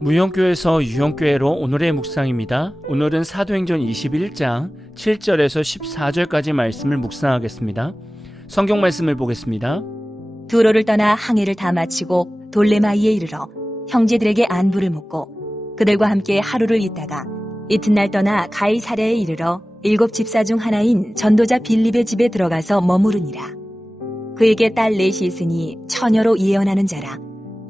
무형교에서 유형교회로 오늘의 묵상입니다. 오늘은 사도행전 21장 7절에서 14절까지 말씀을 묵상하겠습니다. 성경 말씀을 보겠습니다. 두로를 떠나 항해를 다 마치고 돌레마이에 이르러 형제들에게 안부를 묻고 그들과 함께 하루를 있다가 이튿날 떠나 가이사랴에 이르러 7 집사 중 하나인 전도자 빌립의 집에 들어가서 머무르니라. 그에게 딸 넷이 있으니 처녀로 예언하는 자라.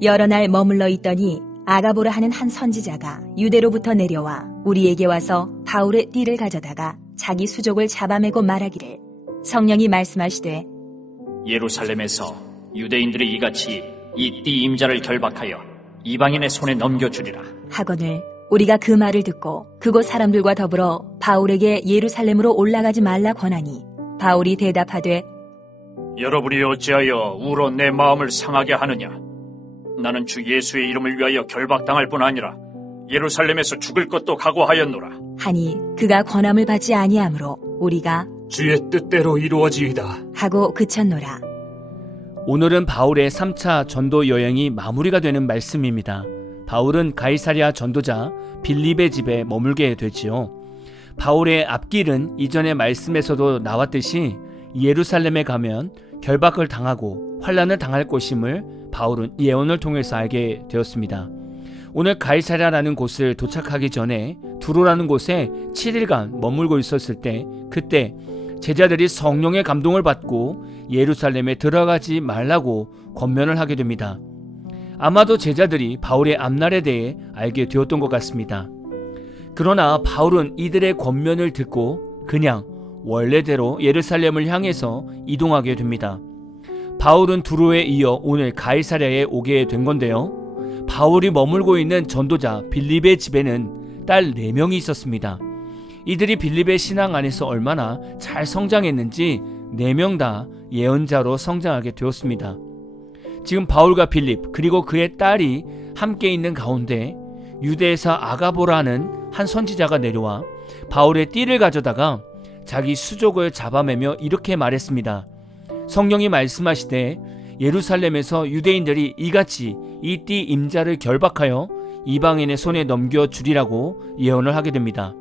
여러 날 머물러 있더니 아가보라 하는 한 선지자가 유대로부터 내려와 우리에게 와서 바울의 띠를 가져다가 자기 수족을 잡아매고 말하기를 성령이 말씀하시되 예루살렘에서 유대인들이 이같이 이 띠 임자를 결박하여 이방인의 손에 넘겨주리라 하거늘 우리가 그 말을 듣고 그곳 사람들과 더불어 바울에게 예루살렘으로 올라가지 말라 권하니 바울이 대답하되 여러분이 어찌하여 우로 내 마음을 상하게 하느냐. 나는 주 예수의 이름을 위하여 결박당할 뿐 아니라 예루살렘에서 죽을 것도 각오하였노라. 하니 그가 권함을 받지 아니하므로 우리가 주의 뜻대로 이루어지이다 하고 그쳤노라. 오늘은 바울의 3차 전도 여행이 마무리가 되는 말씀입니다. 바울은 가이사랴 전도자 빌립의 집에 머물게 되지요. 바울의 앞길은 이전의 말씀에서도 나왔듯이 예루살렘에 가면 결박을 당하고 환난을 당할 것임을 바울은 예언을 통해서 알게 되었습니다. 오늘 가이사랴라는 곳을 도착하기 전에 두로라는 곳에 7일간 머물고 있었을 때 그때 제자들이 성령의 감동을 받고 예루살렘에 들어가지 말라고 권면을 하게 됩니다. 아마도 제자들이 바울의 앞날에 대해 알게 되었던 것 같습니다. 그러나 바울은 이들의 권면을 듣고 그냥 원래대로 예루살렘을 향해서 이동하게 됩니다. 바울은 두로에 이어 오늘 가이사랴에 오게 된 건데요. 바울이 머물고 있는 전도자 빌립의 집에는 딸 4명이 있었습니다. 이들이 빌립의 신앙 안에서 얼마나 잘 성장했는지 4명 다 예언자로 성장하게 되었습니다. 지금 바울과 빌립 그리고 그의 딸이 함께 있는 가운데 유대에서 아가보라는 한 선지자가 내려와 바울의 띠를 가져다가 자기 수족을 잡아매며 이렇게 말했습니다. 성령이 말씀하시되 예루살렘에서 유대인들이 이같이 이 띠 임자를 결박하여 이방인의 손에 넘겨주리라고 예언을 하게 됩니다.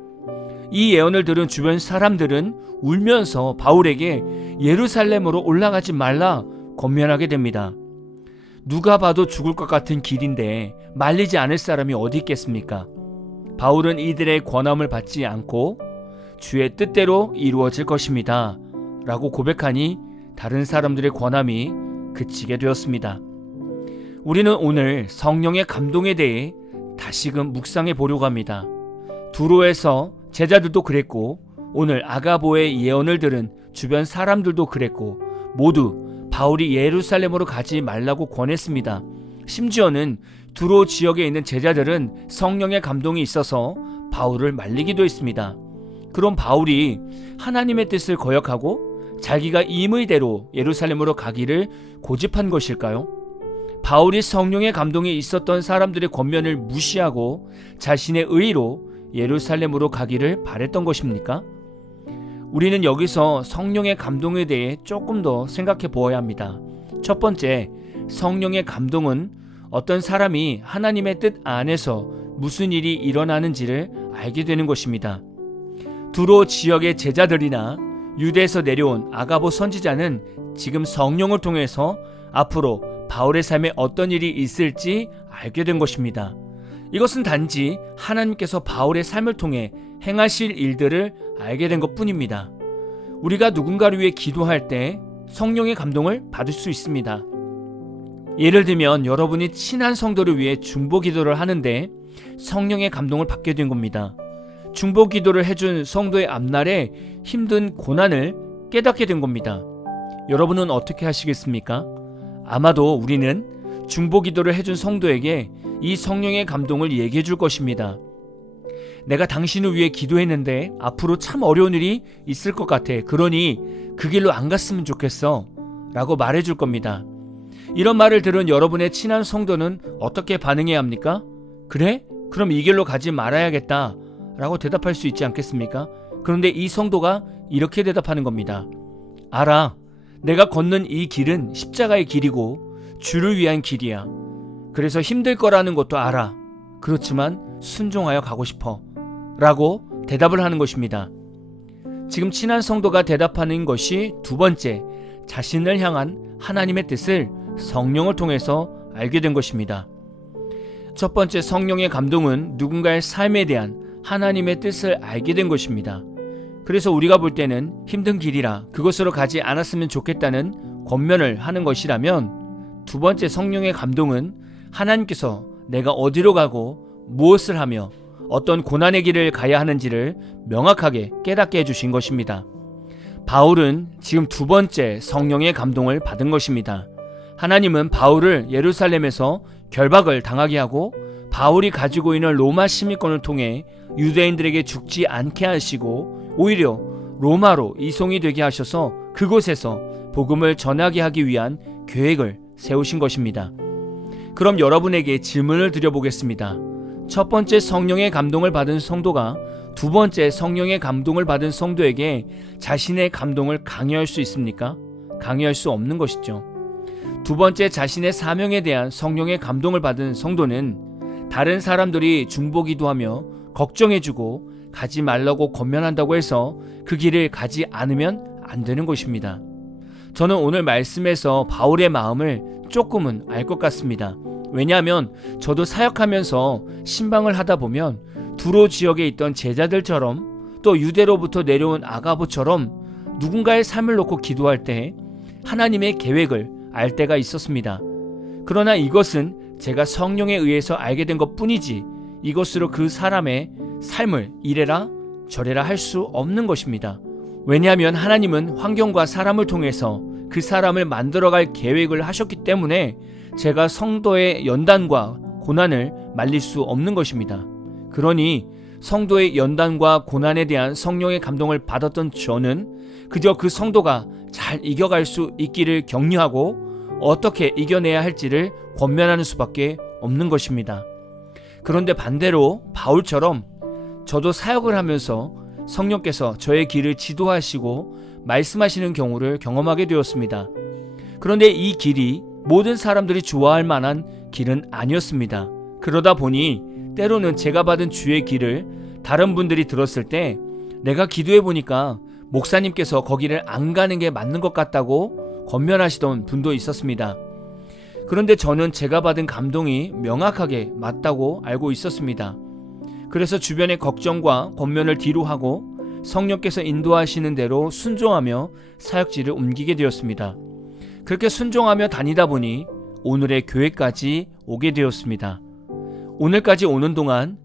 이 예언을 들은 주변 사람들은 울면서 바울에게 예루살렘으로 올라가지 말라 권면하게 됩니다. 누가 봐도 죽을 것 같은 길인데 말리지 않을 사람이 어디 있겠습니까? 바울은 이들의 권함을 받지 않고 주의 뜻대로 이루어질 것입니다 라고 고백하니 다른 사람들의 권함이 그치게 되었습니다. 우리는 오늘 성령의 감동에 대해 다시금 묵상해 보려고 합니다. 두로에서 제자들도 그랬고 오늘 아가보의 예언을 들은 주변 사람들도 그랬고 모두 바울이 예루살렘으로 가지 말라고 권했습니다. 심지어는 두로 지역에 있는 제자들은 성령의 감동이 있어서 바울을 말리기도 했습니다. 그럼 바울이 하나님의 뜻을 거역하고 자기가 임의대로 예루살렘으로 가기를 고집한 것일까요? 바울이 성령의 감동에 있었던 사람들의 권면을 무시하고 자신의 의로 예루살렘으로 가기를 바랬던 것입니까? 우리는 여기서 성령의 감동에 대해 조금 더 생각해 보아야 합니다. 첫 번째, 성령의 감동은 어떤 사람이 하나님의 뜻 안에서 무슨 일이 일어나는지를 알게 되는 것입니다. 두로 지역의 제자들이나 유대에서 내려온 아가보 선지자는 지금 성령을 통해서 앞으로 바울의 삶에 어떤 일이 있을지 알게 된 것입니다. 이것은 단지 하나님께서 바울의 삶을 통해 행하실 일들을 알게 된 것뿐입니다. 우리가 누군가를 위해 기도할 때 성령의 감동을 받을 수 있습니다. 예를 들면 여러분이 친한 성도를 위해 중보 기도를 하는데 성령의 감동을 받게 된 겁니다. 중보 기도를 해준 성도의 앞날에 힘든 고난을 깨닫게 된 겁니다. 여러분은 어떻게 하시겠습니까? 아마도 우리는 중보 기도를 해준 성도에게 이 성령의 감동을 얘기해 줄 것입니다. 내가 당신을 위해 기도했는데 앞으로 참 어려운 일이 있을 것 같아. 그러니 그 길로 안 갔으면 좋겠어 라고 말해 줄 겁니다. 이런 말을 들은 여러분의 친한 성도는 어떻게 반응해야 합니까? 그래? 그럼 이 길로 가지 말아야겠다 라고 대답할 수 있지 않겠습니까? 그런데 이 성도가 이렇게 대답하는 겁니다. 알아. 내가 걷는 이 길은 십자가의 길이고 주를 위한 길이야. 그래서 힘들 거라는 것도 알아. 그렇지만 순종하여 가고 싶어 라고 대답을 하는 것입니다. 지금 친한 성도가 대답하는 것이 두 번째, 자신을 향한 하나님의 뜻을 성령을 통해서 알게 된 것입니다. 첫 번째, 성령의 감동은 누군가의 삶에 대한 하나님의 뜻을 알게 된 것입니다. 그래서 우리가 볼 때는 힘든 길이라 그것으로 가지 않았으면 좋겠다는 권면을 하는 것이라면, 두 번째 성령의 감동은 하나님께서 내가 어디로 가고 무엇을 하며 어떤 고난의 길을 가야 하는지를 명확하게 깨닫게 해주신 것입니다. 바울은 지금 두 번째 성령의 감동을 받은 것입니다. 하나님은 바울을 예루살렘에서 결박을 당하게 하고 바울이 가지고 있는 로마 시민권을 통해 유대인들에게 죽지 않게 하시고 오히려 로마로 이송이 되게 하셔서 그곳에서 복음을 전하게 하기 위한 계획을 세우신 것입니다. 그럼 여러분에게 질문을 드려보겠습니다. 첫 번째 성령의 감동을 받은 성도가 두 번째 성령의 감동을 받은 성도에게 자신의 감동을 강요할 수 있습니까? 강요할 수 없는 것이죠. 두 번째, 자신의 사명에 대한 성령의 감동을 받은 성도는 다른 사람들이 중보기도하며 걱정해주고 가지 말라고 권면한다고 해서 그 길을 가지 않으면 안 되는 것입니다. 저는 오늘 말씀에서 바울의 마음을 조금은 알 것 같습니다. 왜냐하면 저도 사역하면서 신방을 하다 보면 두로 지역에 있던 제자들처럼 또 유대로부터 내려온 아가보처럼 누군가의 삶을 놓고 기도할 때 하나님의 계획을 알 때가 있었습니다. 그러나 이것은 제가 성령에 의해서 알게 된 것 뿐이지 이것으로 그 사람의 삶을 이래라 저래라 할 수 없는 것입니다. 왜냐하면 하나님은 환경과 사람을 통해서 그 사람을 만들어갈 계획을 하셨기 때문에 제가 성도의 연단과 고난을 말릴 수 없는 것입니다. 그러니 성도의 연단과 고난에 대한 성령의 감동을 받았던 저는 그저 그 성도가 잘 이겨갈 수 있기를 격려하고 어떻게 이겨내야 할지를 권면하는 수밖에 없는 것입니다. 그런데 반대로 바울처럼 저도 사역을 하면서 성령께서 저의 길을 지도하시고 말씀하시는 경우를 경험하게 되었습니다. 그런데 이 길이 모든 사람들이 좋아할 만한 길은 아니었습니다. 그러다 보니 때로는 제가 받은 주의 길을 다른 분들이 들었을 때 내가 기도해 보니까 목사님께서 거기를 안 가는 게 맞는 것 같다고 권면하시던 분도 있었습니다. 그런데 저는 제가 받은 감동이 명확하게 맞다고 알고 있었습니다. 그래서 주변의 걱정과 권면을 뒤로 하고 성령께서 인도하시는 대로 순종하며 사역지를 옮기게 되었습니다. 그렇게 순종하며 다니다 보니 오늘의 교회까지 오게 되었습니다. 오늘까지 오는 동안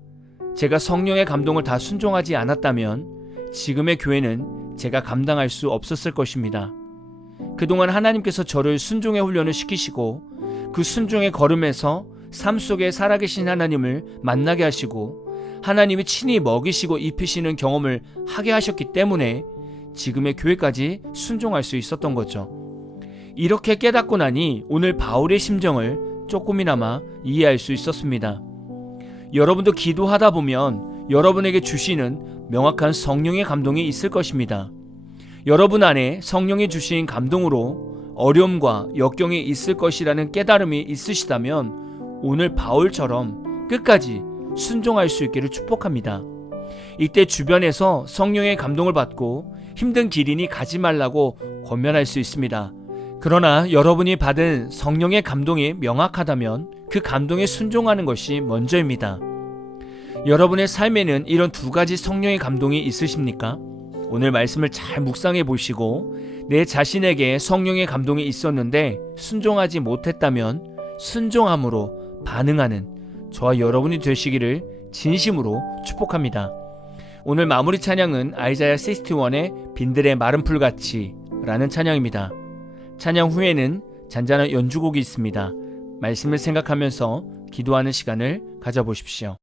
제가 성령의 감동을 다 순종하지 않았다면 지금의 교회는 제가 감당할 수 없었을 것입니다. 그동안 하나님께서 저를 순종의 훈련을 시키시고 그 순종의 걸음에서 삶 속에 살아계신 하나님을 만나게 하시고 하나님이 친히 먹이시고 입히시는 경험을 하게 하셨기 때문에 지금의 교회까지 순종할 수 있었던 거죠. 이렇게 깨닫고 나니 오늘 바울의 심정을 조금이나마 이해할 수 있었습니다. 여러분도 기도하다 보면 여러분에게 주시는 명확한 성령의 감동이 있을 것입니다. 여러분 안에 성령이 주신 감동으로 어려움과 역경이 있을 것이라는 깨달음이 있으시다면 오늘 바울처럼 끝까지 순종할 수 있기를 축복합니다. 이때 주변에서 성령의 감동을 받고 힘든 길이니 가지 말라고 권면할 수 있습니다. 그러나 여러분이 받은 성령의 감동이 명확하다면 그 감동에 순종하는 것이 먼저입니다. 여러분의 삶에는 이런 두 가지 성령의 감동이 있으십니까? 오늘 말씀을 잘 묵상해 보시고 내 자신에게 성령의 감동이 있었는데 순종하지 못했다면 순종함으로 반응하는 저와 여러분이 되시기를 진심으로 축복합니다. 오늘 마무리 찬양은 아이자야 61의 빈들의 마른 풀같이 라는 찬양입니다. 찬양 후에는 잔잔한 연주곡이 있습니다. 말씀을 생각하면서 기도하는 시간을 가져보십시오.